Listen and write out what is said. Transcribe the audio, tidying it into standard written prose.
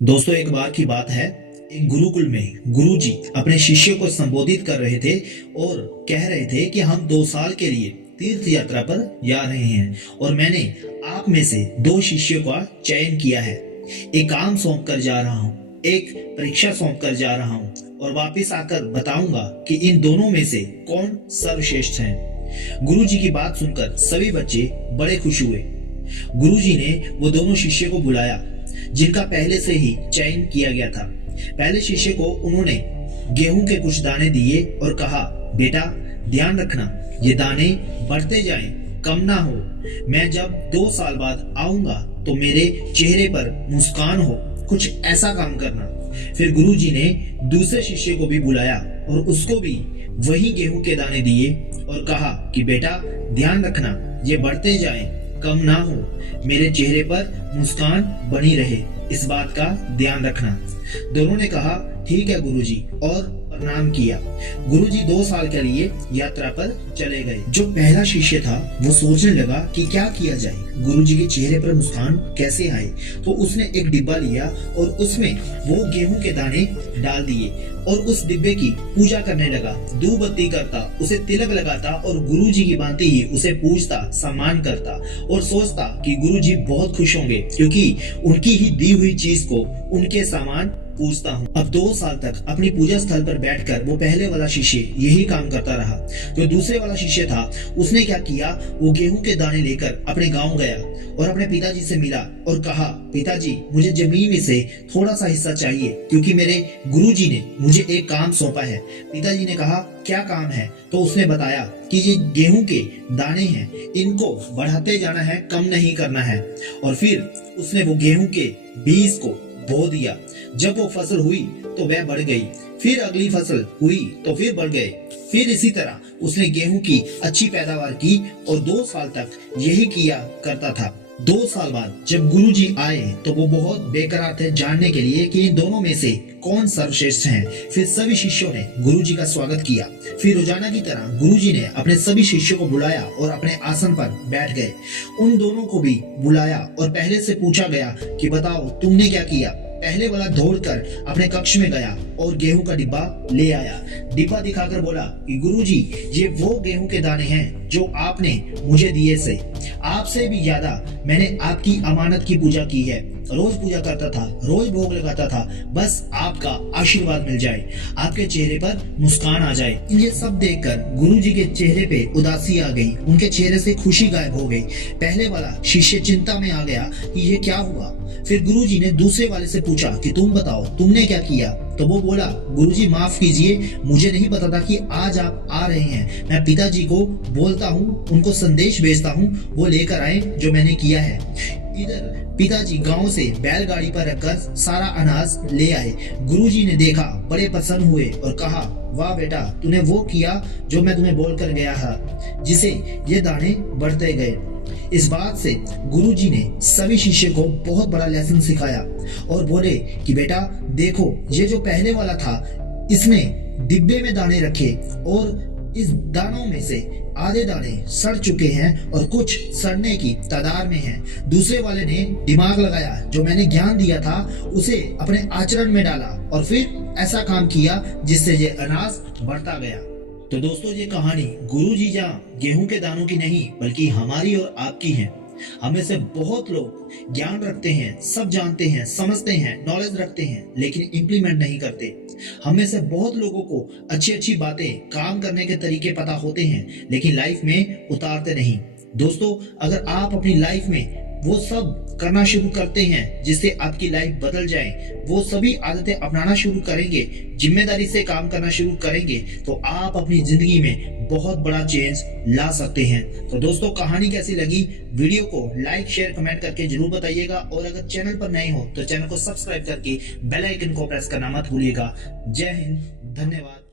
दोस्तों, एक बार की बात है। एक गुरुकुल में गुरुजी अपने शिष्यों को संबोधित कर रहे थे और कह रहे थे कि हम 2 साल के लिए तीर्थ यात्रा पर जा रहे हैं और मैंने आप में से 2 शिष्यों का चयन किया है। एक काम सौंप कर जा रहा हूँ, एक परीक्षा सौंप कर जा रहा हूँ और वापस आकर बताऊंगा कि इन दोनों में से कौन सर्वश्रेष्ठ है। गुरुजी की बात सुनकर सभी बच्चे बड़े खुश हुए। गुरुजी ने वो दोनों शिष्य को बुलाया जिनका पहले से ही चयन किया गया था। पहले शिष्य को उन्होंने गेहूं के कुछ दाने दिए और कहा, बेटा ध्यान रखना, ये दाने बढ़ते जाएं, कम ना हो। मैं जब 2 साल बाद आऊंगा तो मेरे चेहरे पर मुस्कान हो, कुछ ऐसा काम करना। फिर गुरुजी ने दूसरे शिष्य को भी बुलाया और उसको भी वही गेहूं के दाने दिए और कहा कि बेटा ध्यान रखना, ये बढ़ते जाएं, कम ना हो, मेरे चेहरे पर मुस्कान बनी रहे, इस बात का ध्यान रखना। दोनों ने कहा ठीक है गुरुजी और प्रणाम किया। गुरुजी 2 साल के लिए यात्रा पर चले गए। जो पहला शिष्य था वो सोचने लगा कि क्या किया जाए, गुरुजी के चेहरे पर मुस्कान कैसे आए। तो उसने एक डिब्बा लिया और उसमें वो गेहूं के दाने डाल दिए और उस डिब्बे की पूजा करने लगा। धूप बत्ती करता, उसे तिलक लगाता और गुरुजी की भांति ही उसे पूजता, सम्मान करता और सोचता कि गुरुजी बहुत खुश होंगे क्योंकि उनकी ही दी हुई चीज को उनके सामान पूछता हूँ। अब 2 साल तक अपनी पूजा स्थल पर बैठकर वो पहले वाला शिष्य यही काम करता रहा। जो दूसरे वाला शिष्य था उसने क्या किया, वो गेहूं के दाने लेकर अपने गांव गया और अपने पिताजी से मिला और कहा, पिताजी मुझे जमीन में से थोड़ा सा हिस्सा चाहिए क्योंकि मेरे गुरुजी ने मुझे एक काम सौंपा है। पिताजी ने कहा क्या काम है, तो उसने बताया कि ये गेहूं के दाने हैं, इनको बढ़ाते जाना है, कम नहीं करना है। और फिर उसने वो गेहूं के बीज को बो दिया। जब वो फसल हुई तो वह बढ़ गई, फिर अगली फसल हुई तो फिर बढ़ गए, फिर इसी तरह उसने गेहूं की अच्छी पैदावार की और 2 साल तक यही किया करता था। 2 साल बाद जब गुरुजी आए तो वो बहुत बेकरार थे जानने के लिए कि इन दोनों में से कौन सर्वश्रेष्ठ हैं। फिर सभी शिष्यों ने गुरुजी का स्वागत किया। फिर रोजाना की तरह गुरुजी ने अपने सभी शिष्यों को बुलाया और अपने आसन पर बैठ गए। उन दोनों को भी बुलाया और पहले से पूछा गया कि बताओ तुमने क्या किया। पहले वाला दौड़कर अपने कक्ष में गया और गेहूं का डिब्बा ले आया। डिब्बा दिखाकर बोला कि गुरुजी ये वो गेहूं के दाने हैं जो आपने मुझे दिए से। आपसे भी ज्यादा मैंने आपकी अमानत की पूजा की है, रोज पूजा करता था, रोज भोग लगाता था, बस आपका आशीर्वाद मिल जाए, आपके चेहरे पर मुस्कान आ जाए। ये सब देखकर गुरुजी के चेहरे पे उदासी आ गई, उनके चेहरे से खुशी गायब हो गई। पहले वाला शिष्य चिंता में आ गया कि ये क्या हुआ। फिर गुरुजी ने दूसरे वाले से पूछा कि तुम बताओ तुमने क्या किया। तो वो बोला, गुरुजी माफ कीजिए, मुझे नहीं पता था कि आज आप आ रहे हैं। मैं पिताजी को बोलता हूँ, उनको संदेश भेजता हूँ, वो लेकर आए जो मैंने किया है। इधर पिताजी गांव से बैलगाड़ी पर रखकर सारा अनाज ले आए। गुरुजी ने देखा, बड़े प्रसन्न हुए और कहा, वाह बेटा तूने वो किया जो मैं तुम्हें बोलकर गया था, जिसे ये दाने बढ़ते गए। इस बात से गुरुजी ने सभी शिष्य को बहुत बड़ा लेसन सिखाया और बोले कि बेटा देखो, ये जो पहले वाला था इसने डिब्बे में दाने रखे और इस दानों में से आधे दाने सड़ चुके हैं और कुछ सड़ने की तादाद में हैं। दूसरे वाले ने दिमाग लगाया, जो मैंने ज्ञान दिया था उसे अपने आचरण में डाला और फिर ऐसा काम किया जिससे ये अनाज बढ़ता गया। तो दोस्तों, ये कहानी गुरुजी जहाँ गेहूं के दानों की नहीं बल्कि हमारी और आपकी है। हमें से बहुत लोग ज्ञान रखते हैं, सब जानते हैं, समझते हैं, नॉलेज रखते हैं, लेकिन इंप्लीमेंट नहीं करते। हमें से बहुत लोगों को अच्छी अच्छी बातें, काम करने के तरीके पता होते हैं, लेकिन लाइफ में उतारते नहीं। दोस्तों, अगर आप अपनी लाइफ में वो सब करना शुरू करते हैं जिससे आपकी लाइफ बदल जाए, वो सभी आदतें अपनाना शुरू करेंगे, जिम्मेदारी से काम करना शुरू करेंगे, तो आप अपनी जिंदगी में बहुत बड़ा चेंज ला सकते हैं। तो दोस्तों, कहानी कैसी लगी, वीडियो को लाइक शेयर कमेंट करके जरूर बताइएगा और अगर चैनल पर नए हो तो चैनल को सब्सक्राइब करके बेल आइकन को प्रेस करना मत भूलिएगा। जय हिंद, धन्यवाद।